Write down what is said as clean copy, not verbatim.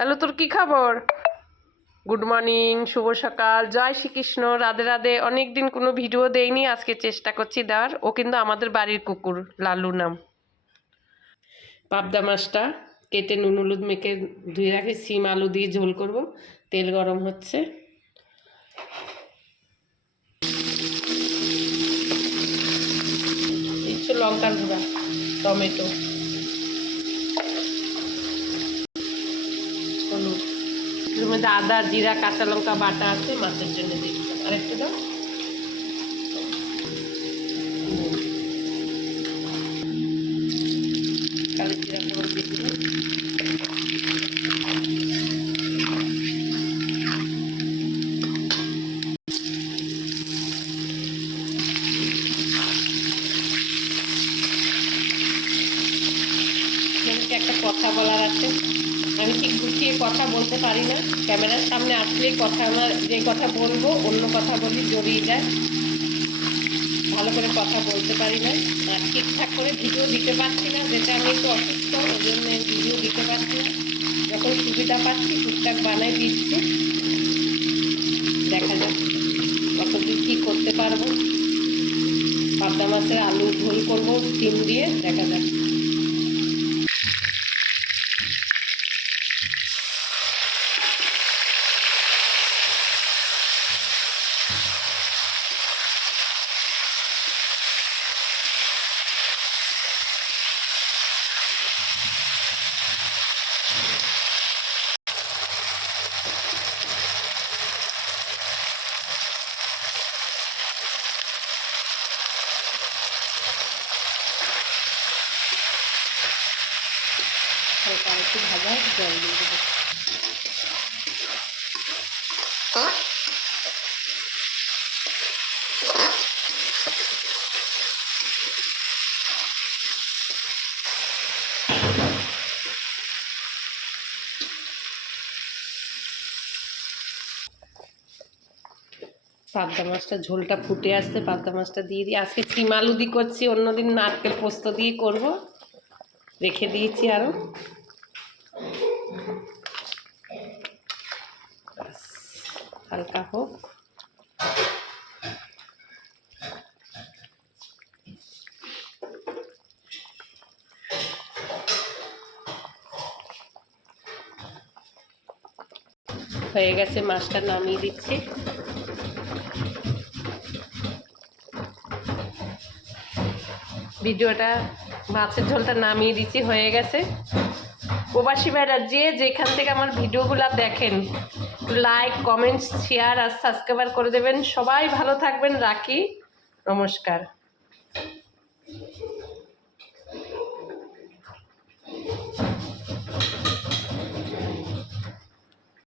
তাহলে তোর কি খবর? গুড মর্নিং, শুভ সকাল, জয় শ্রীকৃষ্ণ, রাধে রাধে। অনেক দিন কোনো ভিডিও দেইনি, আজকে চেষ্টা করছি দেওয়ার। ও কিন্তু আমাদের বাড়ির কুকুর, লালু নাম। পাবদা মাছটা কেটে নুন হলুদ মেখে ধুয়ে রাখি, সিম আলু দিয়ে ঝোল করব। তেল গরম হচ্ছে, একটু লঙ্কার গুঁড়া, টমেটো, হলুদ, এর মধ্যে আদা জিরা কাঁচা লঙ্কা বাটা আছে, মাছের জন্য দিয়ে দিলাম। আরেকটু দাও, কালি জিরা ফোড়ন দিয়ে দিলাম। তোমাকে একটা কথা বলার আছে, আমি ঠিক গুছিয়ে কথা বলতে পারি না। ক্যামেরার সামনে আসলেই কথা, আমার যে কথা বলবো অন্য কথা বলি, জড়িয়ে যায়, ভালো করে কথা বলতে পারি না। আর ঠিকঠাক করে ভিডিও দিতে পারছি না, যেটা আমি একটু অসুস্থ, ওই জন্য ভিডিও দিতে পারছি না। যখন সুবিধা পাচ্ছি টুকটাক বানাই দিচ্ছি, দেখা যাক কতদূর কী করতে পারবো। পাবদা মাছের আলু ঝোল করবো সিম দিয়ে, দেখা যাক। হালকা একটু ভাজা জল দিয়ে দেবো। পাবদা মাছটা ঝোলটা ফুটে আসছে, পাবদা মাছটা দিয়ে দিই। আজকে সিম আলু দিয়ে করছি, অন্যদিন নারকেল পোস্ত দিয়ে করব। রেখে দিয়েছি আরও, হালকা হোক। হয়ে গেছে, মাছটা নামিয়ে দিচ্ছি। ভিডিওটা, মাছের ঝোলটা নামিয়ে দিচ্ছি, হয়ে গেছে। প্রবাসী ভাইরা যে যেখান থেকে আমার ভিডিওগুলো দেখেন, লাইক কমেন্টস শেয়ার আর সাবস্ক্রাইব করে দেবেন। সবাই ভালো থাকবেন, রাখি, নমস্কার।